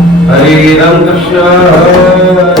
हरे राम कृष्ण हरे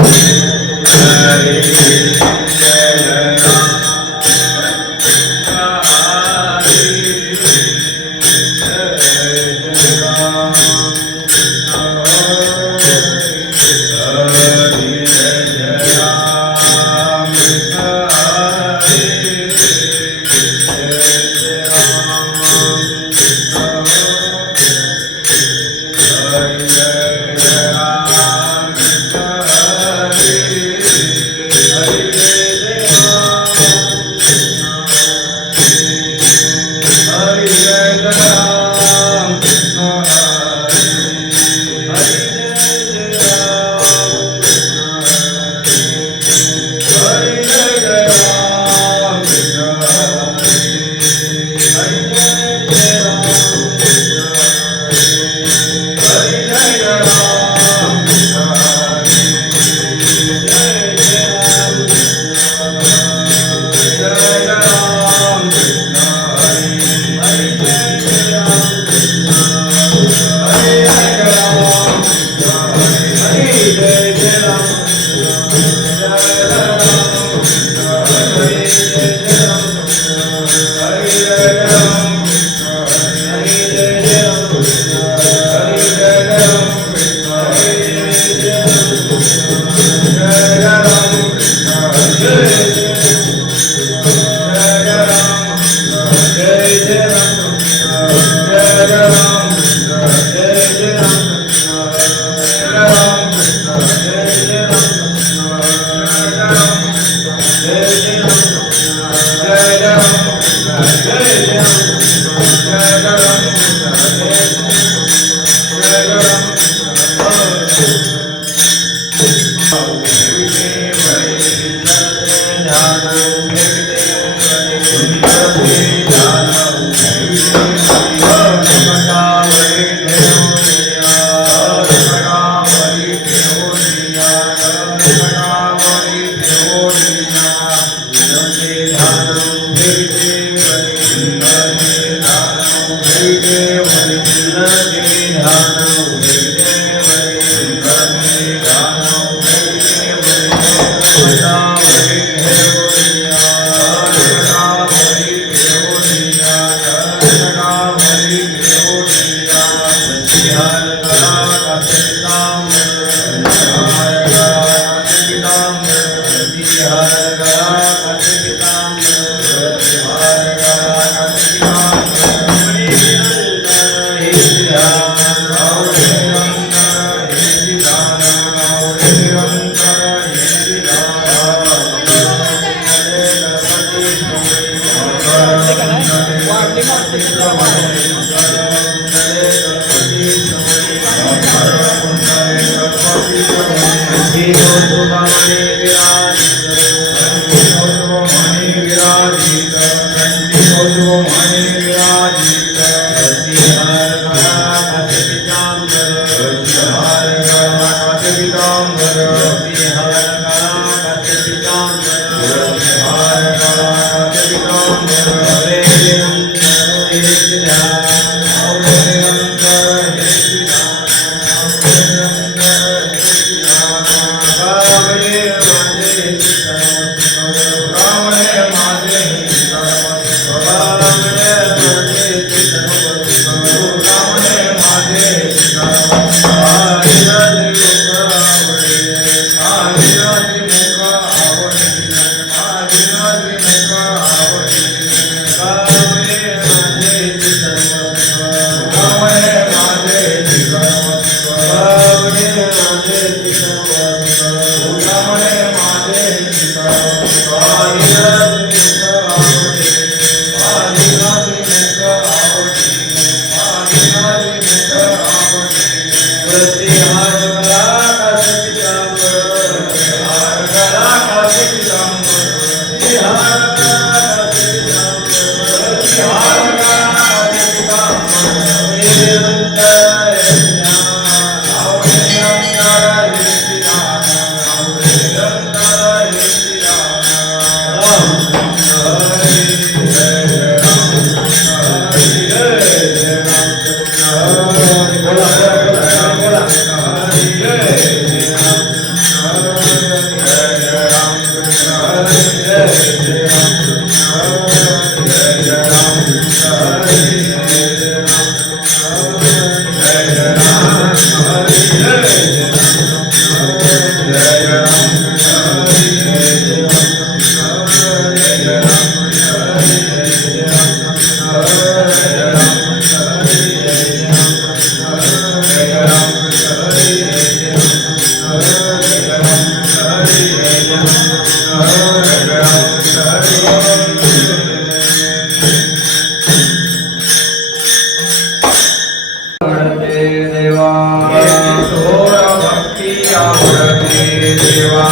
देवा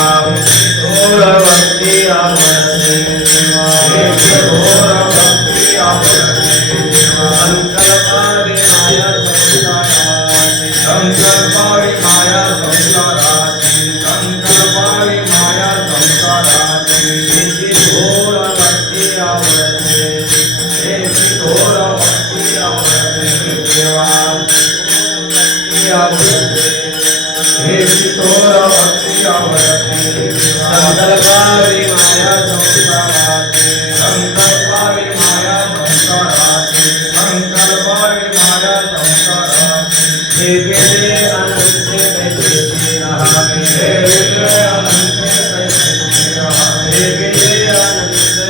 थोर भक्ती आवडते देवा थोर भक्ती आवडते देवा संकल्पारी माया संसाराची संकल्पारी माया संसाराची थोर भक्ती आवडते थोर भक्ती आवडते देवा हे थोर भक्ती आवडते संकल्पारी माया संसाराची संकल्पारी माया संसाराची संकल्पारी माया संसाराची हे गेले अनंत कैसे राहावे हे गेले अनंत कैसे राहावे हे गेले अनंत कैसे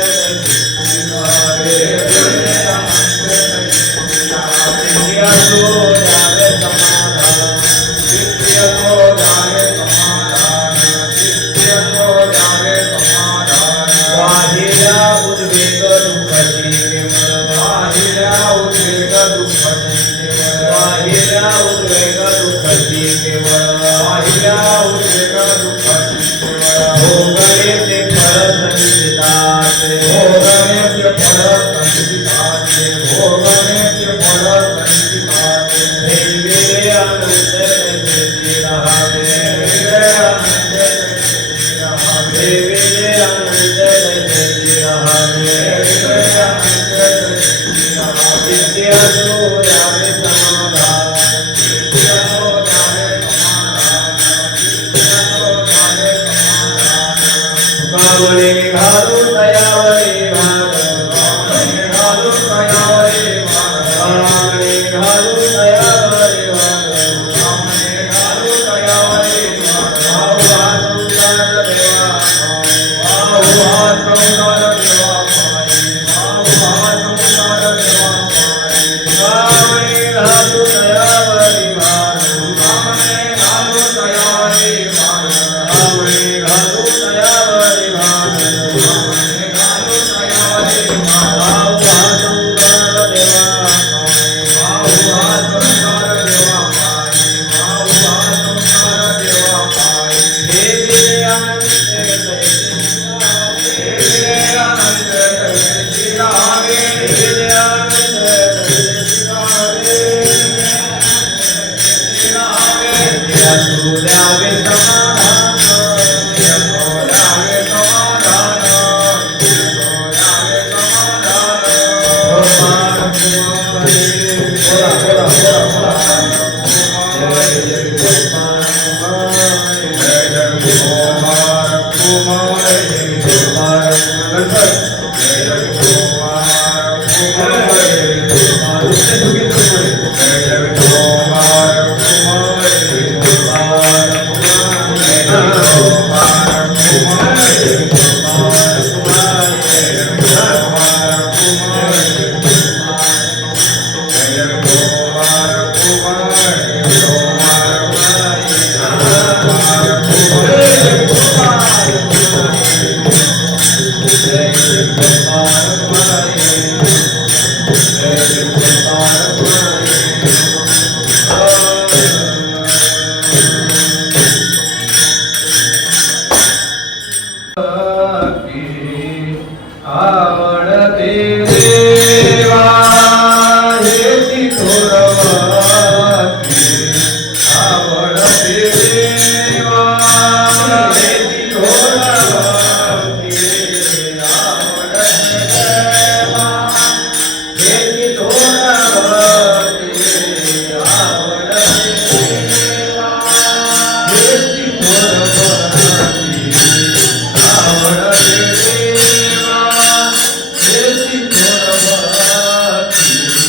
राहावे हे गेले अनंत कैसे राहावे नित्य तो जावे समाधान नित्य तो जावे समाधान नित्य तो जावे समाधान वाहिल्या उद्वेग दुःखाची केवळ वाहिल्या उद्वेग दुःखाची केवळ वाहिल्या उद्वेग दुःखाची केवळ वाहिल्या उद्वेग दुःखाची केवळ भोगण्याचे फळ संचिताचे भोगण्याचे फळ संचिताचे भोगण्याचे फळ संचिताचे हे गेले अनंत कैसे राहावे हे गेले अनंत कैसे राहावे हे गेले अनंत कैसे राहावे हे गेले अनंत कैसे राहावे नित्य तो जावे समाधान नित्य तो जावे समाधान नित्य तो जावे समाधान तुकावणे घालू तयावरे भाग तुकावणे घालू तयावरे भाग तुकावणे घालू तयावरे भाग तुकावणे घालू तयावरे भाग वाहू हा संसार देवा वाहू हा संसार देवा वाहू हा संसार देवा तुकावणे घालू तयावरे भाग तुकावणे घालू तयावरे भाग तुकावणे घालू तयावरे भाग तुकावणे घालू तयावरे भाग वाहू हा संसार देवा वाहू हा संसार देवा वाहू हा संसार देवा हे गेले अनंत कैसे राहावे हे गेले अनंत कैसे राहावे तू द्यावे समाधान तू द्यावे समाधान तू द्यावे समाधान आवडते देवा हे थोर भक्ती आवडते देवा हे थोर भक्ती आवडते देवा हे थोर भक्ती आवडते देवा हे थोर भक्ती आवडते देवा हे थोर भक्ती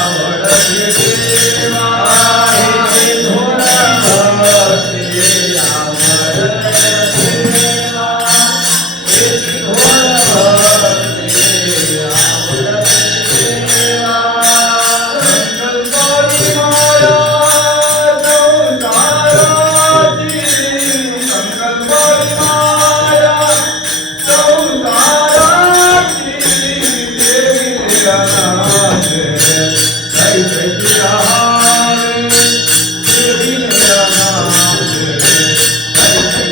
आवडते देवा हे थोर भक्ती आवडते देवा हे थोर भक्ती आवडते देवा संकल्पारी माया संसाराची संकल्पारी माया संसाराची देवी रानाचे कैसे राहावे देवी रानाचे कैसे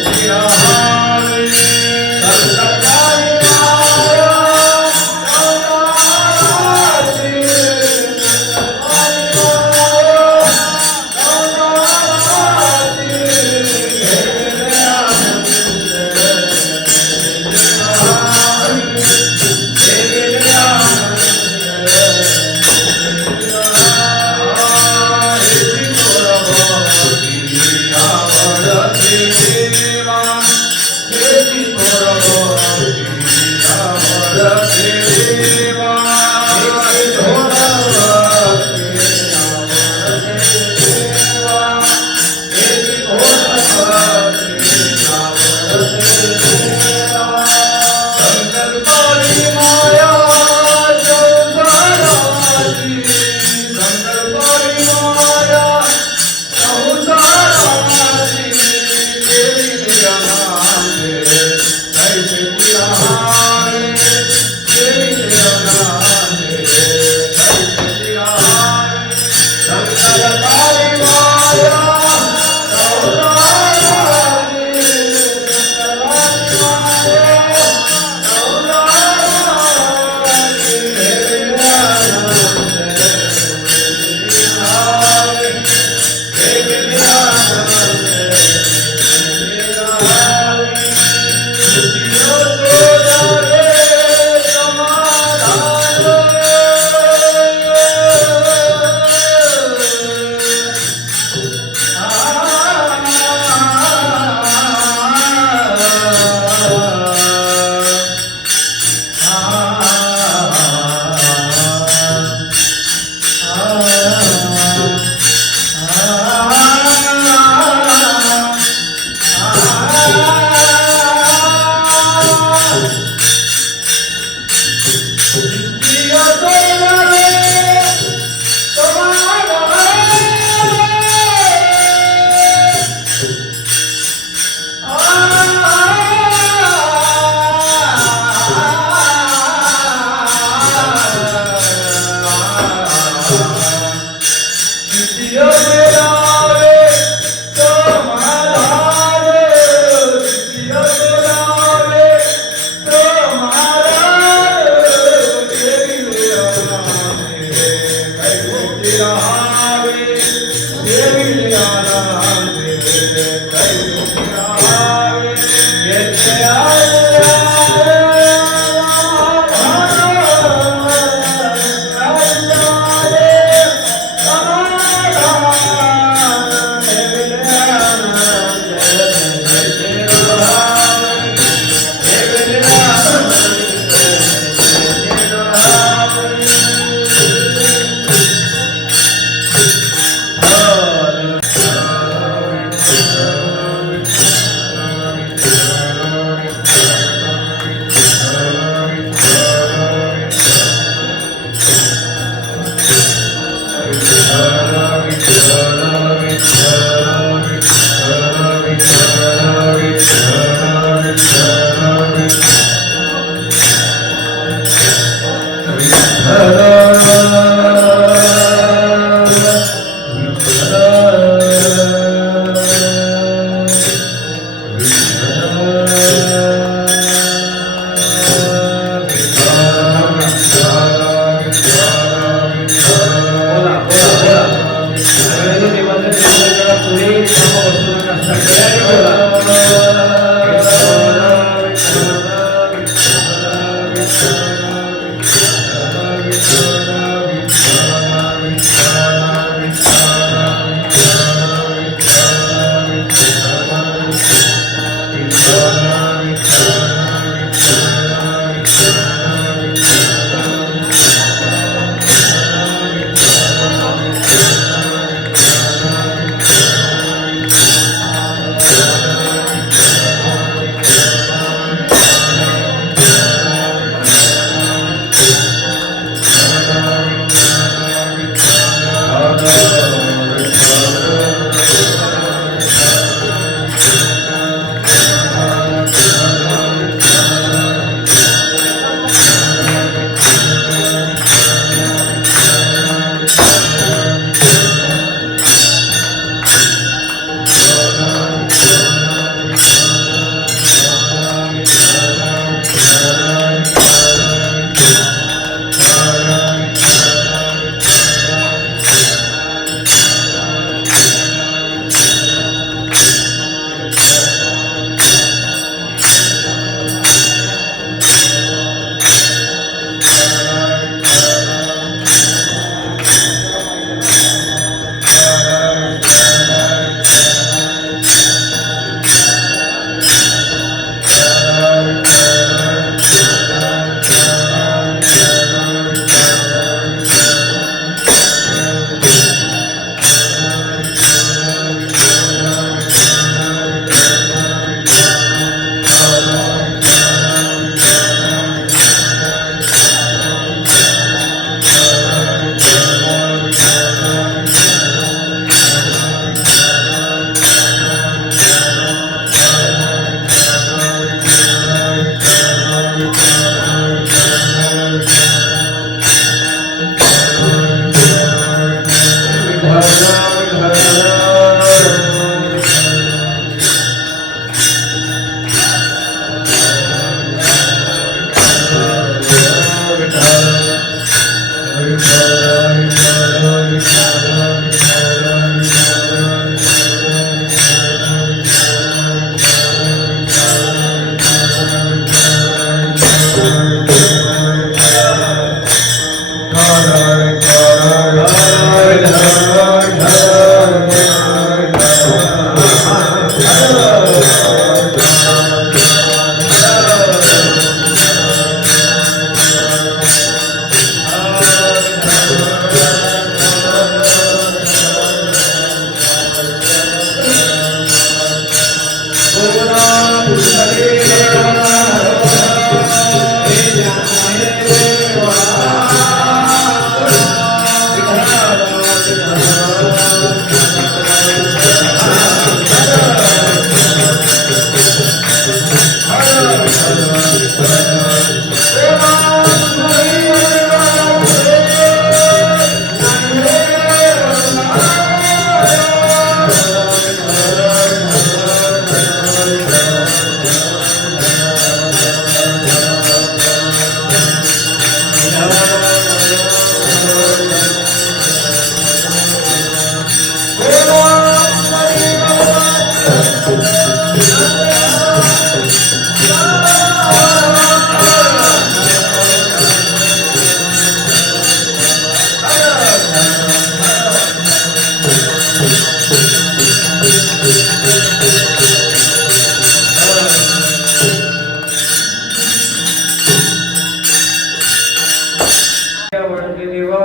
आवडते देवा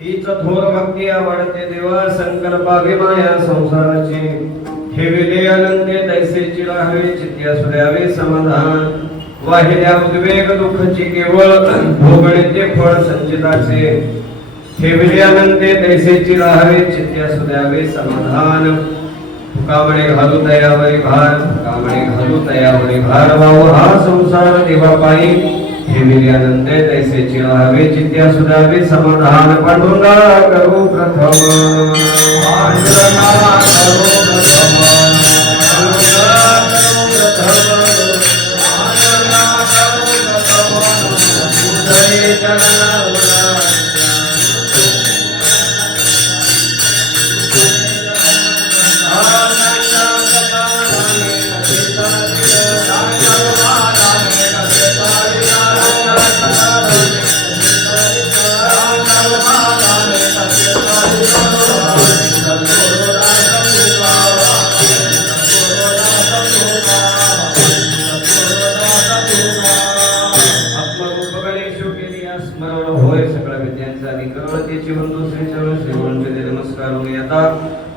हीच थोर भक्ती आवडते देवा संकल्पावी माया संसाराची ठेविले अनंते तैसेची राहावे चित्या सुद्यावे समाधान वाहिल्या उद्वेग दुःखची केवळ भोगण्याचे फळ संचिताचे ठेविले अनंते तैसेची राहावे चित्या सुद्यावे समाधान फुकामणे घालू तयावरी भार फुकामणे घालू तयावरी भार वाव हा संसार देवा पायी ठेविले अनंते तैसेची राहावे चित्या सुद्यावे समाधान पांडुरंगा करू प्रथम पांडुरंगा करू प्रथम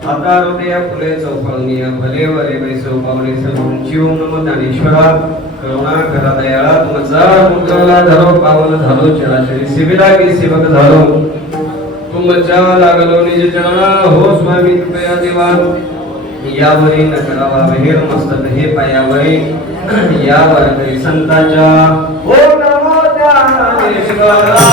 आता हृदय फुले चौफळणी भले वरे वैसव पावले सर्वचिव नम ज्ञानेश्वरा करुणा करा दयाळा तुमचा मुद्राला धरो पावन झालो चराचरी सेवेला की सेवक झालो तुमच्या लागलो निज चरणा हो स्वामी कृपया देवा यावरी न करावा विहीर मस्तक हे पायावरी यावर तरी संताच्या ओ नमो ज्ञानेश्वरा